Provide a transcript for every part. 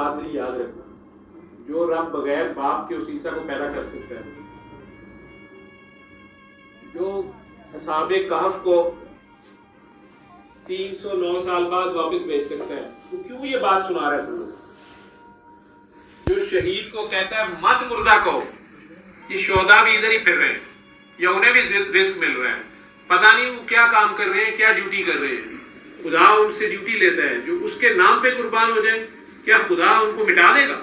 बात नहीं याद रखना, जो रब बगैर बाप के उस ईसा को पैदा कर सकता है, जो असहाबे कहफ को 309 साल बाद वापस भेज सकता है, वो क्यों ये बात सुना रहा है तुम लोग? जो शहीद को कहता है मत मुर्दा कहो, ये शोहदा भी इधर ही फिर रहे हैं या उन्हें भी रिस्क मिल रहा है, पता नहीं वो क्या काम कर रहे हैं, क्या ड्यूटी कर रहे हैं। खुदा उनसे ड्यूटी लेता है, जो उसके नाम पे कुर्बान हो जाए, क्या खुदा उनको मिटा देगा?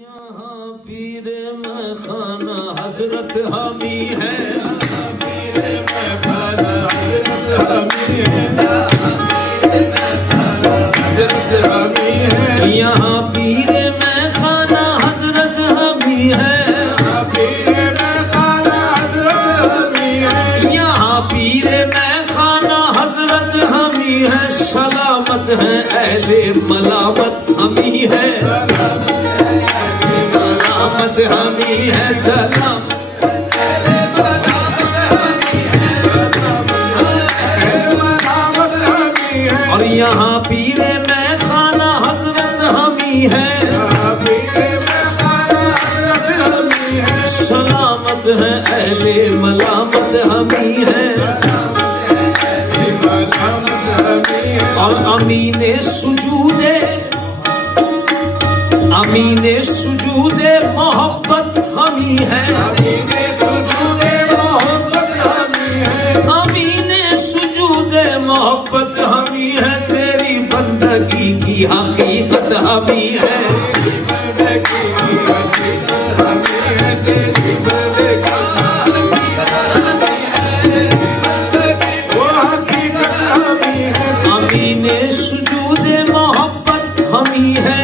यहाँ पीर में खाना हजरत हमी है, पीर में खाना हजरत हमी है, हजरत हमी है। यहाँ पीर में खाना हजरत हमी है, पीर में खाना हजरत हमी है। यहाँ पीर में खाना हजरत हमी है, सलामत है अहले मलामत हमी है, सलामत हमी है, सलाम और यहाँ पीरे में खाना हजरत हमी है, सलामत है अहले मलामत हमी है। और अमीने सुजूदे, अमीने सुजूदे मोहब्बत हमी है, अमीने सुजूदे मोहब्बत हमी है, अमीने सुजूदे मोहब्बत हमी है। तेरी बंदगी की हकीकत हमी है, बंदगी की हकीकत हमी है, तेरी बंदगी वो हकीकत हमी है। अमीने सुजूदे मोहब्बत हमी है,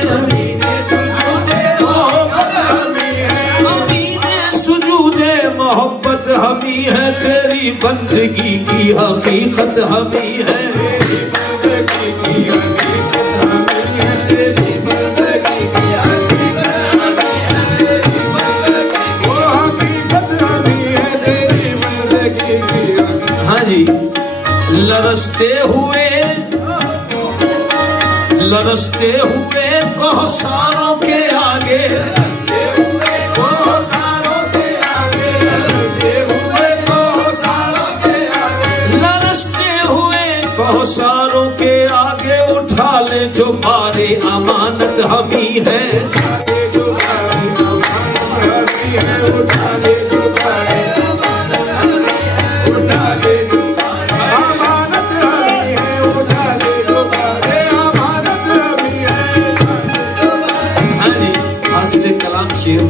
मोहब्बत हमी है। तेरी बंदगी की हकीकत हमी है, तेरी बंदगी की हकीकत हमी है, तेरी बंदगी की हकीकत हमी है, तेरी बंदगी वो हकीकत हमी है, तेरी बंदगी की हकीकत। हाँ जी, लरसते हुए कौसारों के आगे, कौसारों के आगे उठा ले जो बारे अमानत हमी है, जो बारे अमानत हमी है, उठा ले जो बारे अमानत हमी है, उठा ले जो बारे अमानत हमी है, उठा ले जो बारे अमानत हमी है। हाँ जी, हासिल कलाम शेर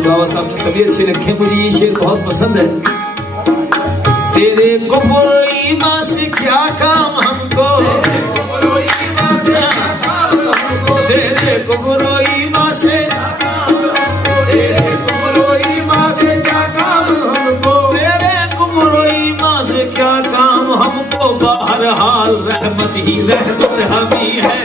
बाबा साहब ने सभी अच्छे लिखे, मुझे ये शेर बहुत पसंद है। तेरे कुफ्र ईमान से क्या काम हमको, तेरे कुफ्र ईमान से क्या काम हमको, तेरे कुफ्र ईमान से क्या काम हमको, तेरे कुफ्र ईमान से क्या काम हमको। बहरहाल रहमत ही रहमत हमी है,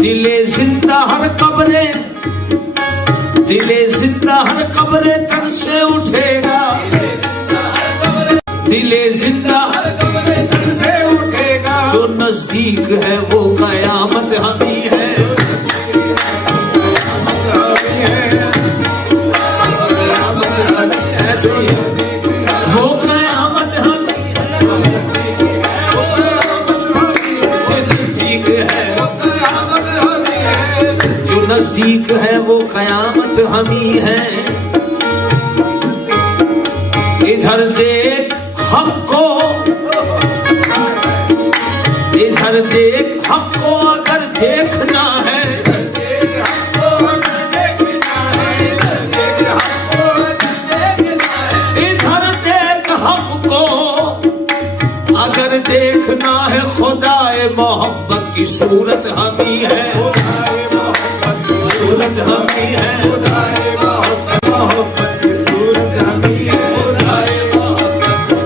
दिले जिंदा हर कब्रे तन से उठेगा, दिले जिंदा हर कब्रे तन से उठेगा। जो नजदीक है वो कयामत हमी है, ऐसे वो कयामत हमी है, जो नजदीक है वो कयामत हमी है। इधर देख हमको, इधर देख हमको अगर देखना है, इधर देख हमको अगर देखना है। खुदाए मोहब्बत की सूरत हमी है, सूरत हमी है, मोहब्बत की सूरत हमी है,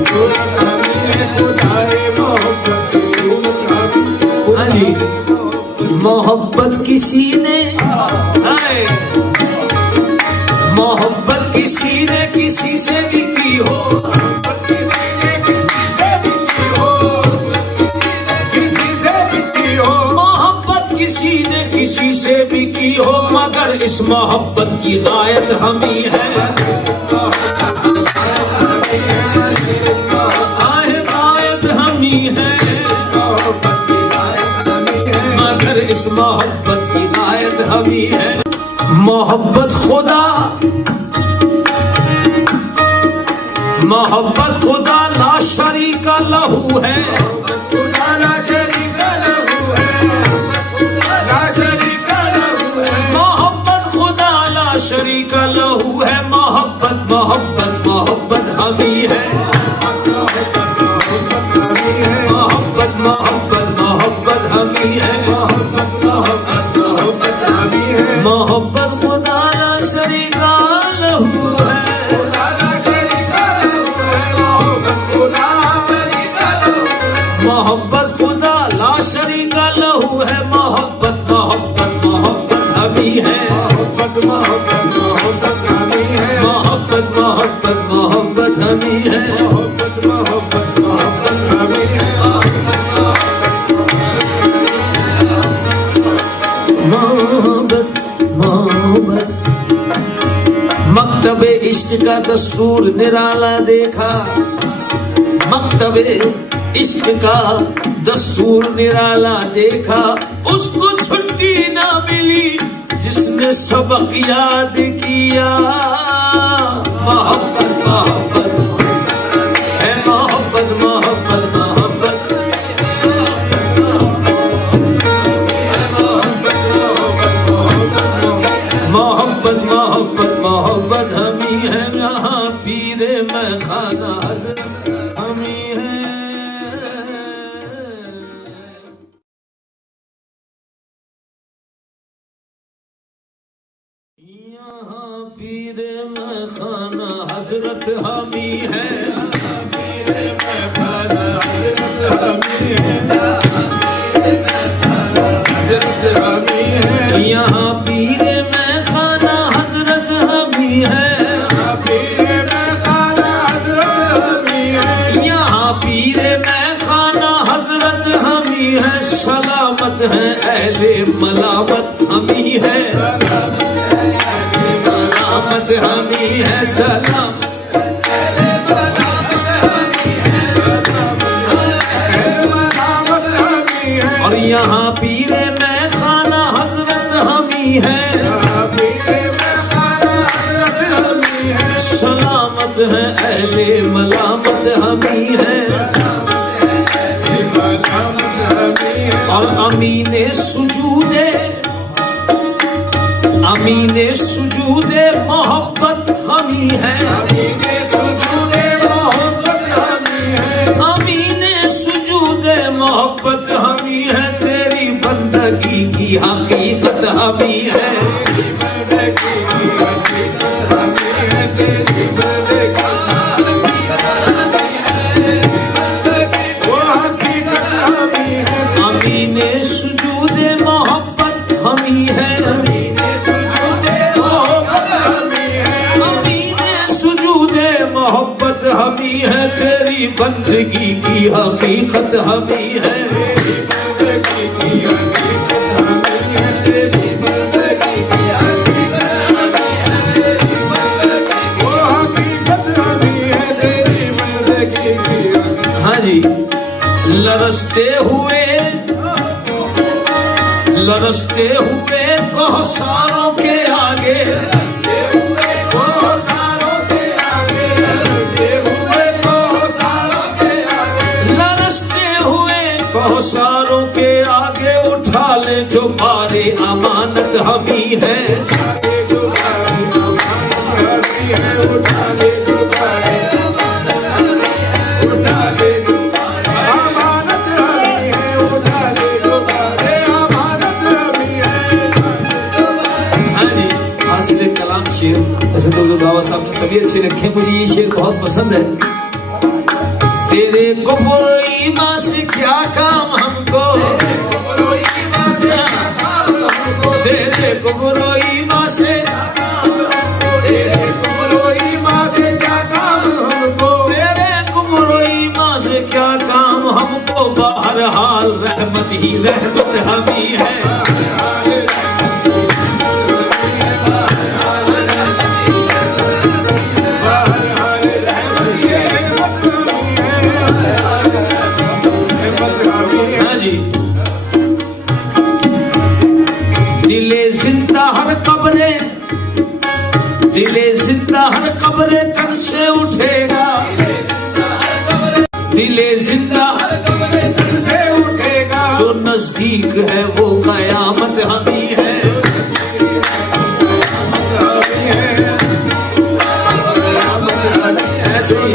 सूरत हमी है, मोहब्बत मोहब्बत किसी ने मोहब्बत किसी ने किसी से भी की हो, मोहब्बत किसी ने किसी से भी की हो, मगर इस मोहब्बत की गायत हम ही है। गायत हम ही है, मगर इस मोहब्बत की गायत हम ही है। मोहब्बत खुदा ला शरीका लहू है, मोहब्बत खुदा ला शरीका लहू है। मोहब्बत मोहब्बत मोहब्बत हम ही है, मोहब्बत मोहब्बत मोहब्बत हम ही है, मोहब्बत खुदा ला शरीका लहू है, मोहब्बत खुदा ला शरीका लहू है। मोहब्बत मोहब्बत मोहब्बत हम ही है, मोहब्बत मोहब्बत मोहब्बत हम ही है, मोहब्बत मोहब्बत मोहब्बत हम ही है, मोहब्बत मोहब्बत मोहब्बत हम ही है। मोहब्बत मोहब्बत मकतबे इश्क का दस्तूर निराला देखा, मकतबे इश्क का दस्तूर निराला देखा। उसको छुट्टी ना मिली जिसने सबक याद किया। मोहब्बत मोहब्बत है, मोहब्बत मोहब्बत मोहब्बत, मोहब्बत मोहब्बत मोहब्बत हम ही है। यहाँ पीरे में खाना हम ही है। यहाँ पीरे में खाना हजरत हम ही है, पीरे में खाना हजरत हम ही है, हजरत हम ही है। यहाँ पीरे में खाना हजरत हम ही है, पीरे में खाना हजरत हम ही है। यहाँ पीरे में खाना हजरत हम ही है। सलामत है अहले मलामत हम ही है, सलामत हम ही है, सलाम और यहाँ पीरे में खाना हजरत हम ही है, सलामत है अहले मलामत हम ही है। और अमीने सुजूदे मोहब्बत हम ही है, अमीने सुजूदे मोहब्बत हम ही है, अमीने सुजूदे मोहब्बत हम ही है। तेरी बंदगी की हकीकत हम ही है, अमीने सुजूदे मोहब्बत हम ही है, मोहब्बत हम ही है। तेरी बंदगी की हकीकत हम ही है, हाँ जी। लरसते हुए कौसारों के आगे, कौसारों के आगे उठा ले जो बारे अमानत हम ही है, उठा ले जो बारे अमानत हम ही है, उठा ले जो बारे अमानत हम ही है। हाँ जी, हासिल कलाम शेर वैसे तो बाबा साहब ने सभी अच्छे लिखे, मुझे ये शेर बहुत पसंद है। तेरे कुफ्र ईमान से क्या काम हमको, कुफरो ईमान से तेरे कुफरो ईमान से क्या काम हमको, तेरे कुफरो ईमान से क्या काम हमको। बहरहाल रहमत ही रहमत हमी है। दिले जिंदा हर कब्रे तन से उठेगा, दिले जिंदा हर कब्रे तन से उठेगा। जो नजदीक है वो कयामत हमी है। ऐसे ही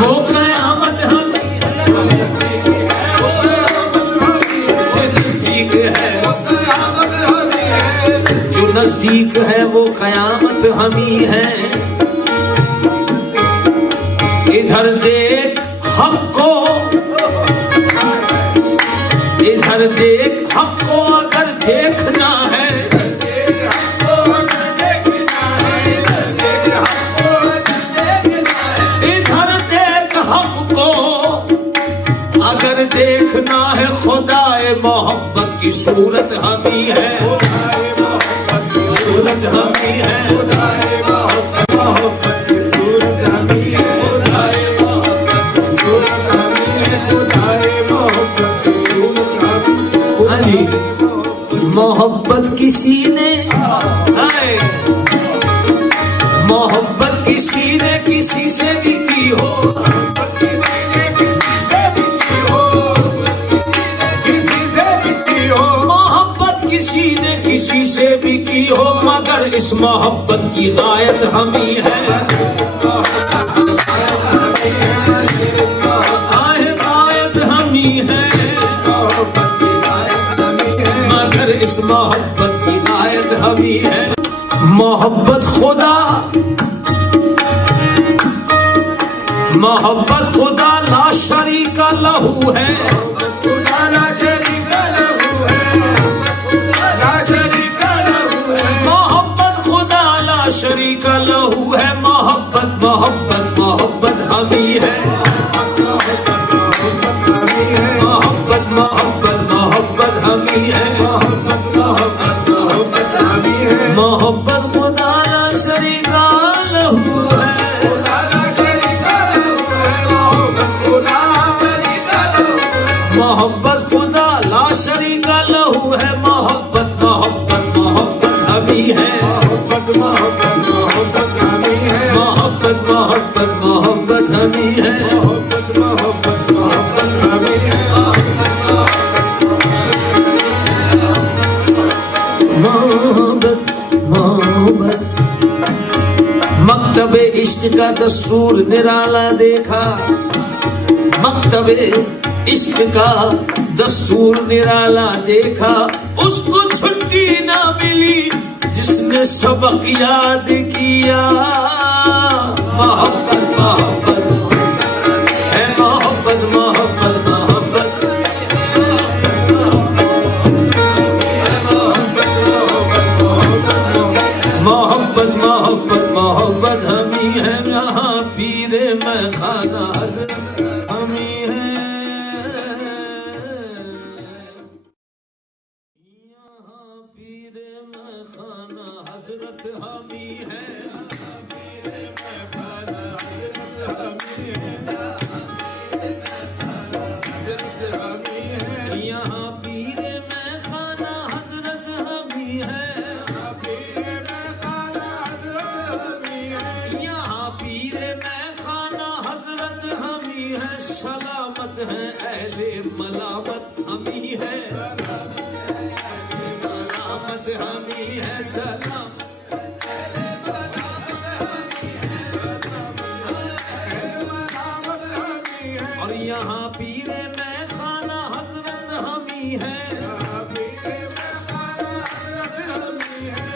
वो कयामत हमी नजदीक है, जो नजदीक है वो कयामत हमी है। इधर देख हमको, इधर देख हमको अगर देखना है, इधर देख हमको अगर देखना है। खुदाए मोहब्बत की सूरत हमी है, सूरत हमी है। खुदाए मोहब्बत की सूरत हमी है, खुदाए मोहब्बत की सूरत हमी है, खुदाए मोहब्बत की सूरत हमी है। मोहब्बत किसी ने मोहब्बत किसी ने किसी से भी की हो, किसी ने किसी से भी की हो, मगर इस मोहब्बत की गायत हमी है। गायत हमी है, मगर इस मोहब्बत की गायत हमी है। मोहब्बत खुदा, मोहब्बत खुदा ला शरीका लहू है। शरीक लहू है। मोहब्बत मोहब्बत मोहब्बत हमी है, मोहब्बत मोहब्बत मोहब्बत हमी है, मोहब्बत खुदा ला शरीक लहू है। मोहब्बत खुदा ला शरीक लहू है। मोहब्बत मोहब्बत मोहब्बत हमी है, मोहब्बत मोहब्बत हमी है, मोहब्बत मोहब्बत मोहब्बत हमी है, मोहब्बत मोहब्बत मोहब्बत हमी है। मोहब्बत मोहब्बत मकतबे इश्क का दस्तूर निराला देखा, मकतबे इश्क का दस्तूर निराला देखा। उसको छुट्टी ना मिली जिसने सबक याद किया। मोहब्बत मोहब्बत है, मोहब्बत मोहब्बत मोहब्बत मोहब्बत मोहब्बत मोहब्बत हमी है। यहाँ पीरे में खाना हमी है, यहाँ पीरे में खाना हजरत हमी है, पीरे में खाना हजरत हमी है, हजरत हमी है। यहाँ पीरे में खाना हजरत हमी है, पीरे में खाना हजरत हमी है। यहाँ पीरे में खाना हजरत हमी है। सलामत है अहले मलामत हमी है, सलामत हमी है, सलाम। और यहाँ पीरे में खाना हजरत हमी है,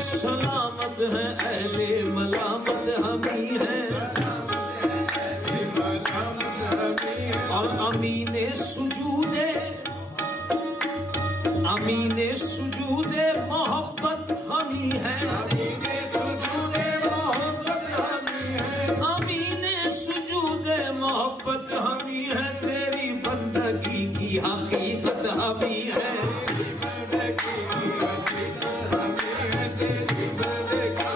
सलामत है अहले मलामत हमी है। और अमीने सुजूदे मोहब्बत हमी है, अमीने सुजूदे मोहब्बत हमी है, अमीने सुजूदे मोहब्बत हमी है, तेरी बंदगी की हकीकत हमी है, बंदगी की हकीकत हमी है, तेरी बंदगी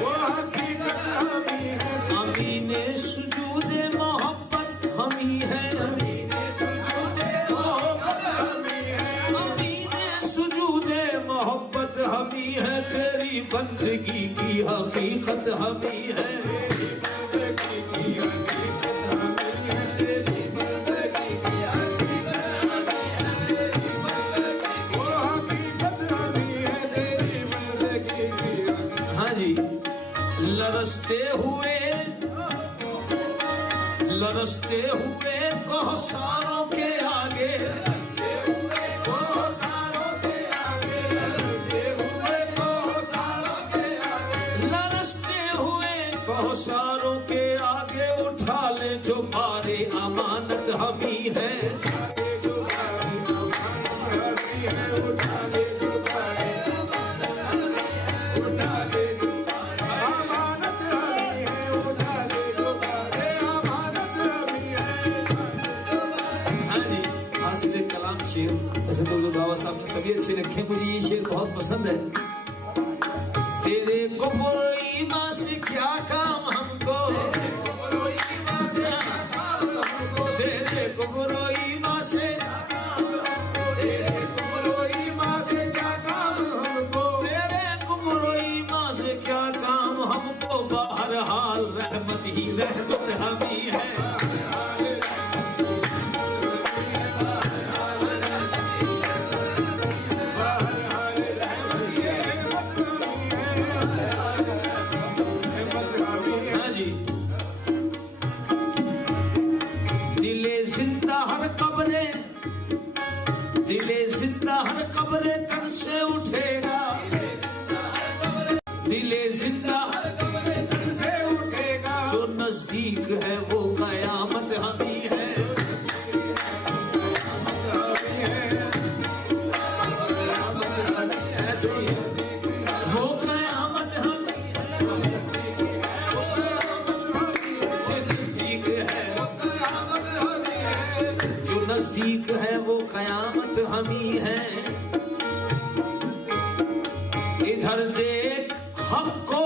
वो हकीकत हमी है, अमीने सुजूदे मोहब्बत हमी है, अमीने सुजूदे मोहब्बत हमी है, अमीने सुजूदे मोहब्बत हमी है, तेरी बंदगी की हकीकत हमी है, बंदगी की हकीकत हमी है, तेरी बंदगी की हकीकत हमी है, तेरी बंदगी वो हकीकत हमी है, तेरी बंदगी की हकीकत। हाँ जी। लरसते हुए कौसारों के आगे, लरसते हुए कौसारों के आगे उठा ले जो पारे अमानत हमी है, शेर ऐसे तो बाबा साहब ने सभी अच्छे लिखे, मुझे ये शेर बहुत पसंद है। तेरे कुफ्र ईमान से क्या काम हमको, तेरे कुफ्र ईमान से क्या काम हमको, तेरे कुफ्र ईमान से क्या काम हमको, तेरे कुफ्र ईमान से क्या काम हमको, तेरे कुफ्र ईमान से क्या काम हमको, बहरहाल रहमत ही रहमत हमी है, दिले जिंदा हर कब्रे तन से उठेगा, दिले जिंदा हर कब्रे तन से उठेगा, जो नजदीक है वो कयामत हमी है, ऐसे ही वो कयामत हमी है, जो नजदीक है वो कयामत हमी है। इधर देख हमको,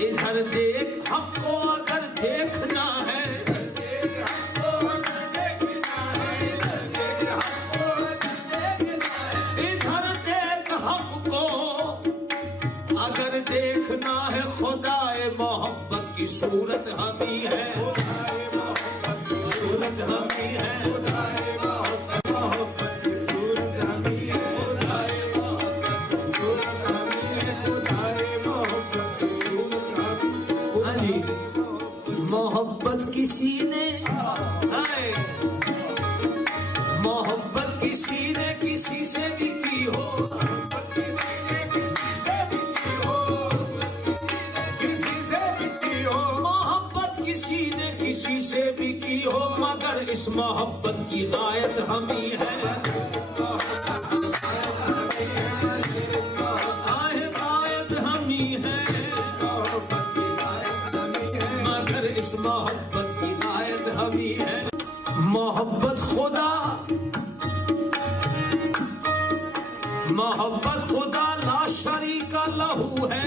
इधर देख हमको अगर देखना है, इधर देख हमको अगर देखना है, खुदाए मोहब्बत की सूरत हमी है, सूरत हमी है, मोहब्बत की सूरत हमी है, सूरत हमी है, मोहब्बत की सूरत हमी। हाँ जी। मोहब्बत किसी ने, मोहब्बत किसी ने किसी से भी की हो, किसी ने किसी से भी की हो, मगर इस मोहब्बत की गायत हमी है, गायत हमी है, मगर इस मोहब्बत की गायत हमी है। मोहब्बत खुदा, मोहब्बत खुदा ला शरीका लहू है,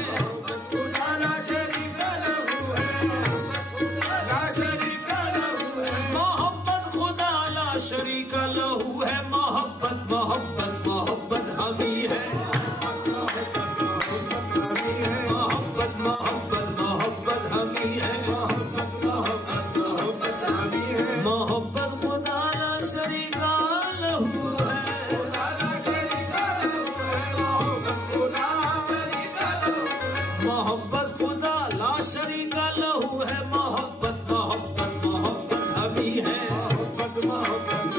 शरीका लहू है, मोहब्बत मोहब्बत मोहब्बत हमी है, मोहब्बत मोहब्बत मोहब्बत हमी है, मोहब्बत खुदा ला शरीका लहू है, मोहब्बत खुदा ला शरीका लहू है, मोहब्बत मोहब्बत मोहब्बत हमी है, मोहब्बत मोहब्बत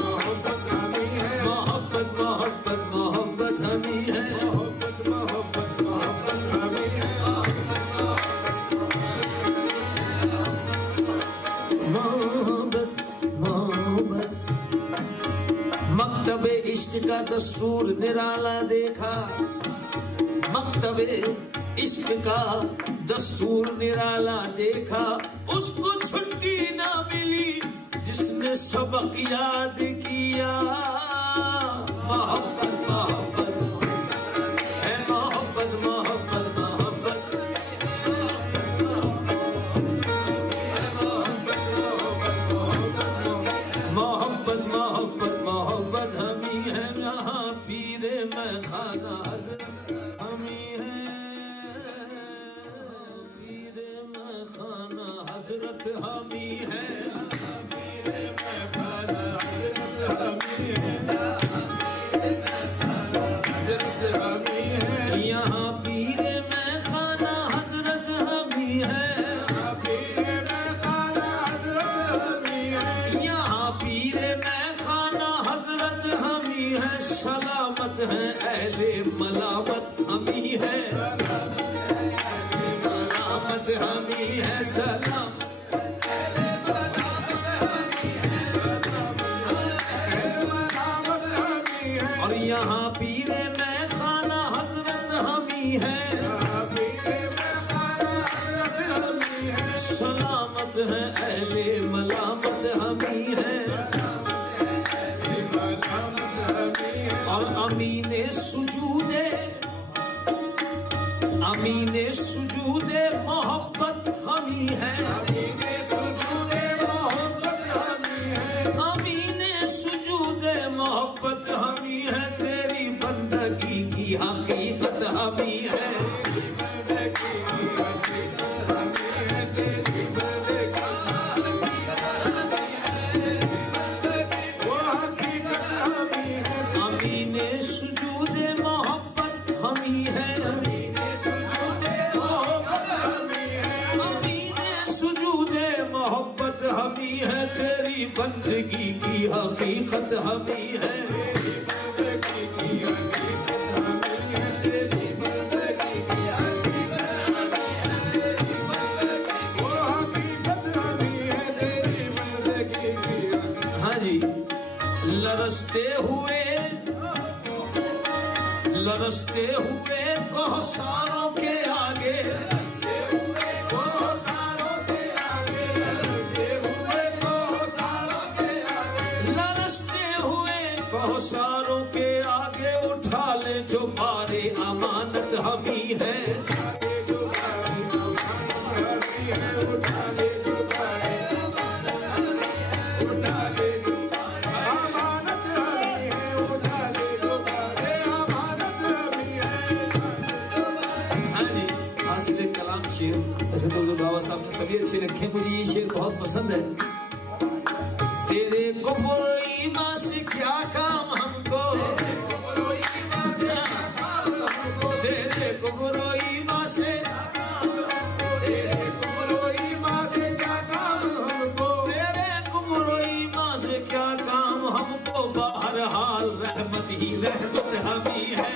हमी है, मोहब्बत मोहब्बत मोहब्बत हमी है, मोहब्बत मोहब्बत मोहब्बत हमी है, मोहब्बत मोहब्बत इश्क का दस्तूर निराला देखा, मकतबे इश्क का दस्तूर निराला देखा, उसको छुट्टी ना मिली जिसने सबक याद किया। मोहब्बत मोहब्बत है, मोहब्बत मोहब्बत मोहब्बत, मोहब्बत मोहब्बत मोहब्बत हमी है यहाँ पीरे में खाना हजरत हमी है, पीरे में खाना हजरत हमी है, पीरे में खाना हजरत हमी है, हजरत हमी है, यहाँ पीरे में खाना हजरत हमी है, पीरे में खाना हजरत हमी है, यहाँ पीरे में खाना हजरत हमी है, सलामत है अहले मलामत हमी है, सलामत हमी है, सलामत और यहाँ पीरे में खाना हजरत हमी है, सलामत है अहले मलामत हमी है, और अमीने सुजूदे मोहब्बत हमी है, अमीने सुजूदे मोहब्बत हमी है, तेरी बंदगी की हकीकत हमी है, अमीने सुजूदे मोहब्बत हमी है, मोहब्बत हमी है, तेरी बंदगी की हकीकत हमी है, हाँ जी। लरसते हुए कौसारों के आगे, कौसारों के आगे उठा ले जो बारे अमानत हमी है, हासिल कलाम शेर बाबा साहब ने सभी अच्छे लिखे, मुझे ये शेर बहुत पसंद है। तेरे कुफ्र ईमान से क्या काम हमको, तेरे कुफ्र ईमान से क्या काम हमको, तेरे कुफ्र ईमान से क्या काम हमको, बहरहाल रहमत ही रहमत हमी है,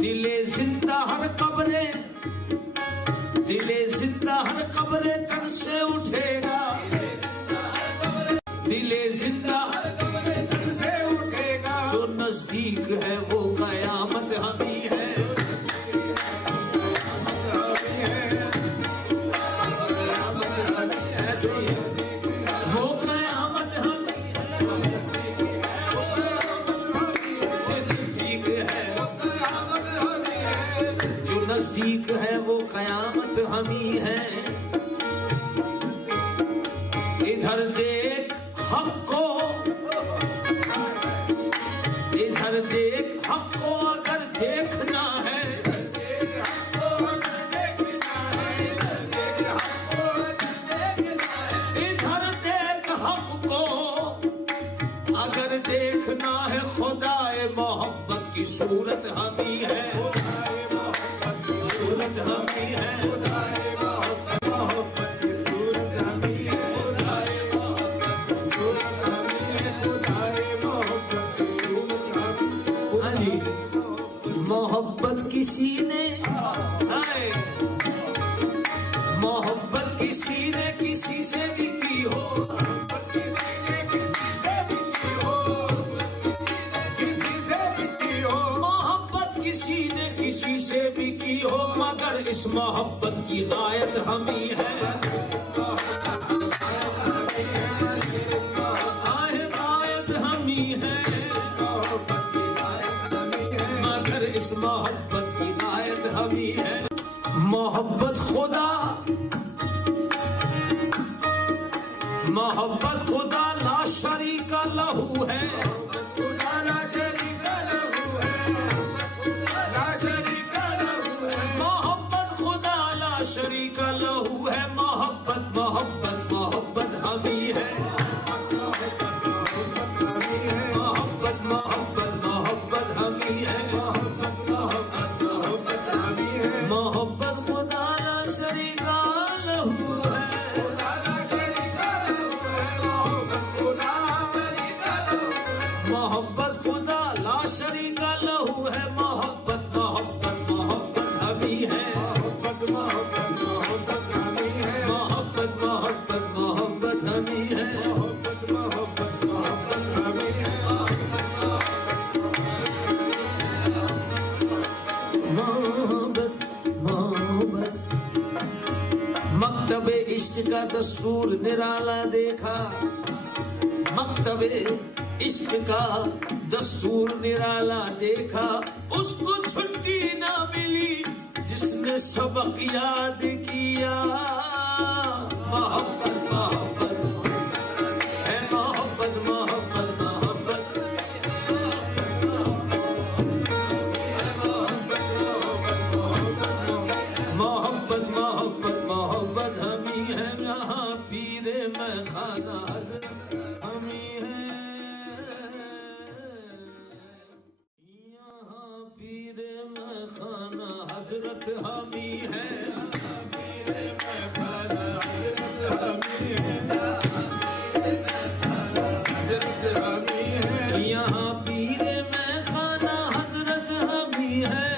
दिले जिंदा हर कब्रे तन से उठेगा, दिले जिंदा हर कब्रे तन से उठेगा, जो नजदीक है वो कयामत हमी है, वो कयामत हमी नजदीक है, जो नजदीक है वो कयामत हमी है। इधर देख हक को, इधर देख हक को अगर देखना है, इधर देख हक को अगर देखना है, खुदाए मोहब्बत की सूरत हमी है, सूरत हमी है, मोहब्बत की सूरत हमी है, सूरत हमी है, मोहब्बत की सूरत किसी ने किसी से भी की हो, मोहब्बत किसी ने किसी से भी की हो, मगर इस मोहब्बत की गायत हम ही है। गायत हम ही है, मगर इस मोहब्बत की गायत हम ही है। मोहब्बत खुदा ला शरीका लहू है, मोहब्बत खुदा ला शरीका लहू है। मोहब्बत मोहब्बत मोहब्बत हम ही है, मोहब्बत मोहब्बत मोहब्बत हम ही है, मोहब्बत खुदा ला शरीका लहू है, मोहब्बत खुदा ला शरीका लहू है। मोहब्बत मोहब्बत मोहब्बत हम ही है, मोहब्बत मोहब्बत मोहब्बत हम ही है, मोहब्बत मोहब्बत मोहब्बत हम ही है, मोहब्बत मोहब्बत मोहब्बत हम ही है। मोहब्बत मोहब्बत मकतबे इश्क का दस्तूर निराला देखा, मकतबे इश्क का दस्तूर निराला देखा। उसको छुट्टी ना मिली जिसने सबक याद किया। मोहब्बत मोहब्बत है, मोहब्बत मोहब्बत मोहब्बत, मोहब्बत मोहब्बत मोहब्बत हम ही है। यहाँ पीरे में खाना हम ही है, पीरे में खाना हजरत हम ही है, पीरे में खाना हजरत हम ही है, हजरत हम ही है। यहाँ पीरे में खाना हजरत हम ही है,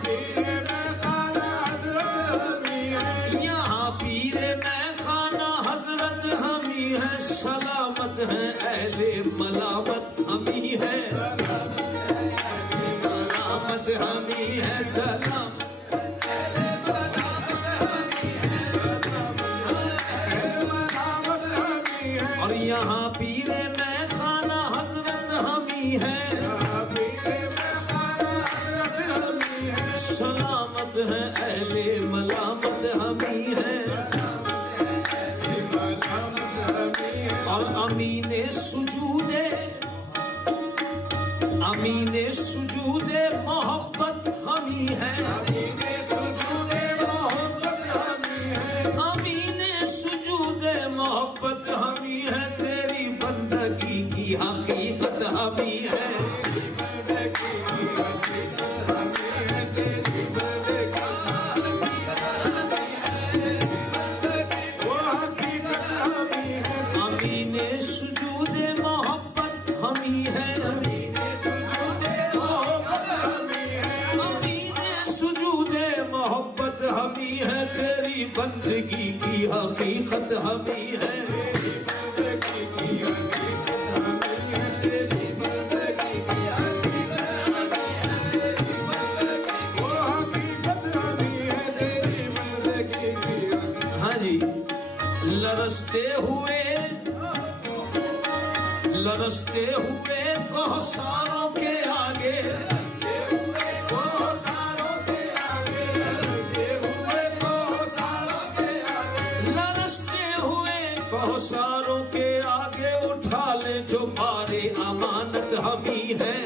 पीरे में खाना हजरत हम ही है। यहाँ पीरे में खाना हजरत हम ही है। सलामत है अहले मलामत हम ही है, सलामत हम ही है, सलाम और यहाँ पीरे में खाना हजरत हम ही है, सलामत है अहले मलामत हम ही है। और अमीने सुजूदे, अमीने सुजूदे मोहब्बत हम ही है, अमीने सुजूदे मोहब्बत हम ही है, अमीने सुजूदे मोहब्बत हम ही है। तेरी बंदगी की हकीकत हम ही है, अमीने सुजूदे मोहब्बत हम ही है, अमीने सुजूदे मोहब्बत हम ही है। तेरी बंदगी की हकीकत हम ही है, हाँ जी। लरसते हुए कौसारों के आगे, लरसते हुए कौसारों के आगे उठा ले जो बारे अमानत हम ही है,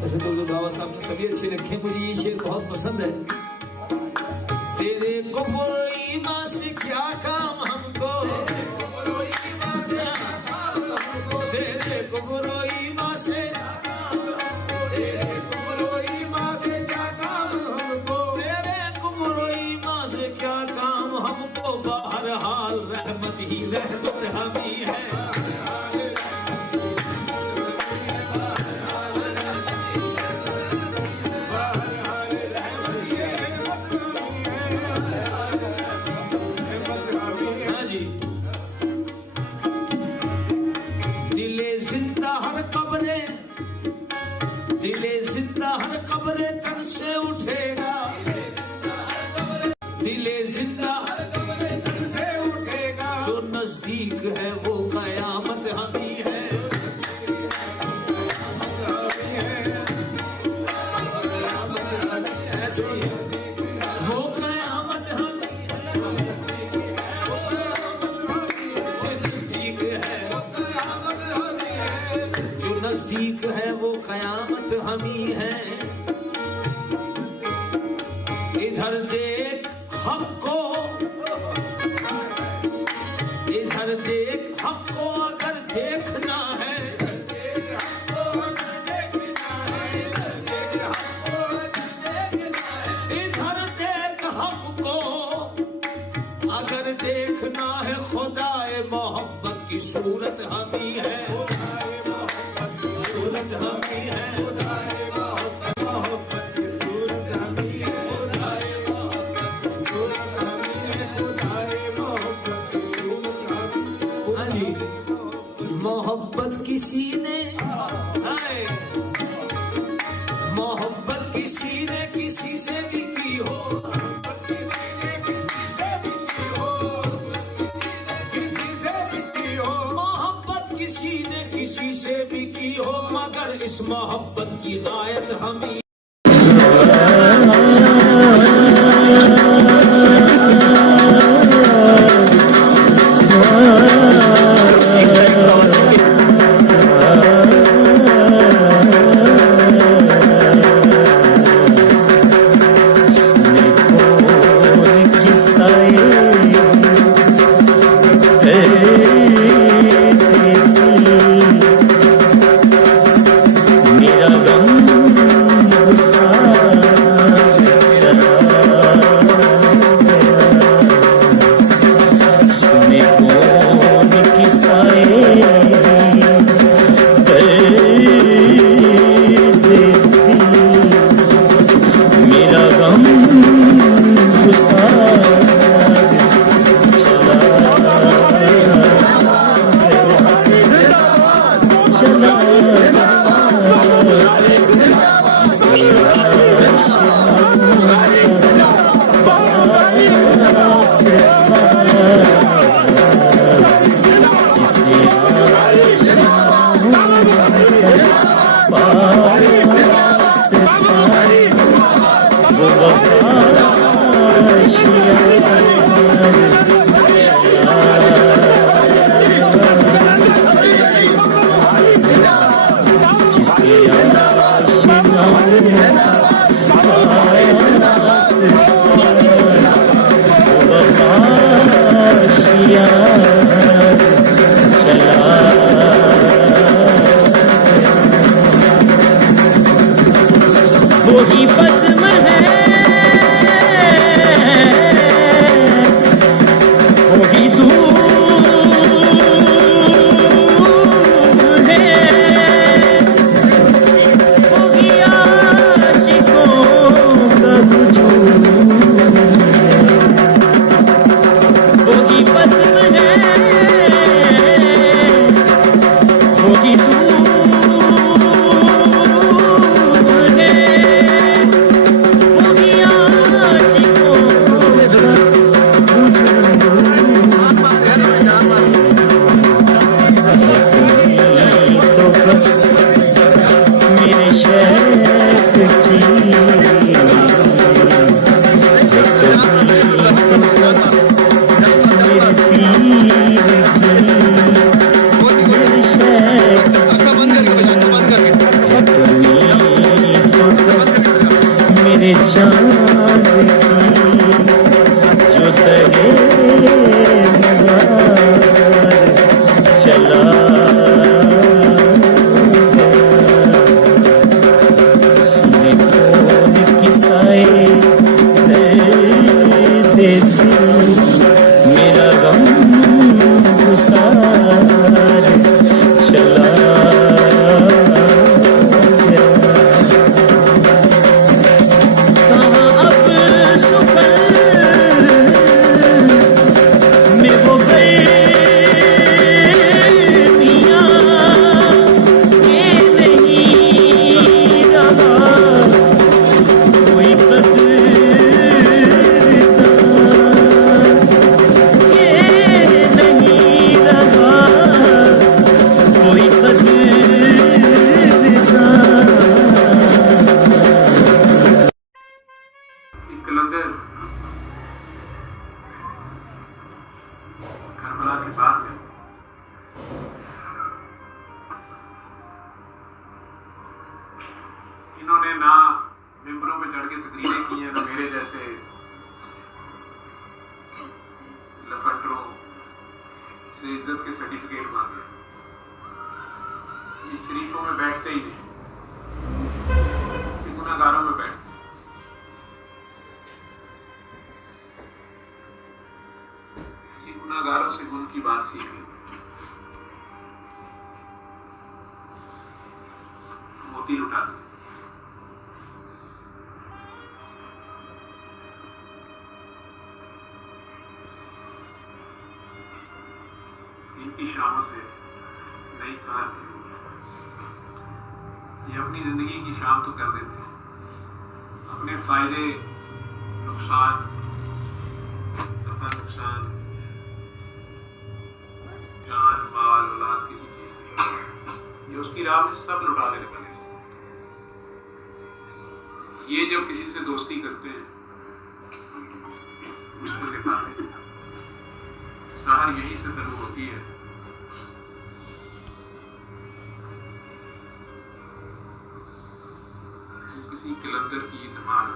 ऐसे तो बाबा साहब ने सभी अच्छे लिखे, मुझे ये शेर बहुत पसंद है। तेरे कुफर ईमान से क्या काम हमको, तेरे कुफर ईमान से, तेरे कुफर ईमान से क्या काम हमको, तेरे कुफर ईमान से क्या काम हमको बहरहाल रहमत ही रहमत हमी है। हाँ जी। दिले जिंदा हर कब्रे, दिले जिंदा हर कब्रे तन से उठेगा, दिले जिंदा हर कब्रे तन से उठेगा, जो नजदीक है वो कयामत हमी है। ऐसे ही वो कयामत हमी है, जो नजदीक है वो कयामत हमी है। इधर देख हमको, इधर देख हमको अगर देखना है, इधर देख हमको अगर देखना है, खुदाए मोहब्बत की सूरत हमी है, सूरत हमी है, मोहब्बत की सूरत हमी है, सूरत हमी है, मोहब्बत की सूरत हमी। हाँ जी। मोहब्बत किसी ने, हाय, मोहब्बत किसी ने किसी से भी की हो, मोहब्बत किसी ने किसी से भी की हो, मगर इस मोहब्बत की गायत हमी। वही बज़्म है, वही धूप है, वही आशिकों का हुजूम है, वही बज़्म है, वही धूप मेरे शहर की तो बस मेरे पीर की, मेरे शहर तो बस मेरे चाँद की, जो तेरे मज़ार चला किसाए दे दिल गुजार चला गया। कहाँ अब सुखल में वो गर्मियाँ, ये नहीं रहा कोई कदरदान, ये नहीं रहा कोई कदरदान। एक कलंदर करबला की बात में इन्होंने ना मिंबरों पे चढ़ के तकरीरें की हैं, ना मेरे जैसे लफटरों से इज्जत के सर्टिफिकेट मांगे। ये शरीफों में बैठते ही नहीं, ये गुनाहगारों में बैठते। ये गुनाहगारों से गुण की बात सीख ली। मोती लुटा दी। इनकी शामों से नई सवार थी। ये अपनी जिंदगी की शाम तो कर देते हैं, अपने फायदे नुकसान नफा नुकसान जान माल औलाद किसी चीज नहीं, ये उसकी राह में सब लुटा देने वाले। ये जब किसी से दोस्ती करते हैं उसको दिखाते हैं। सहर यही से तनु होती है। किसी कलंदर की धमाल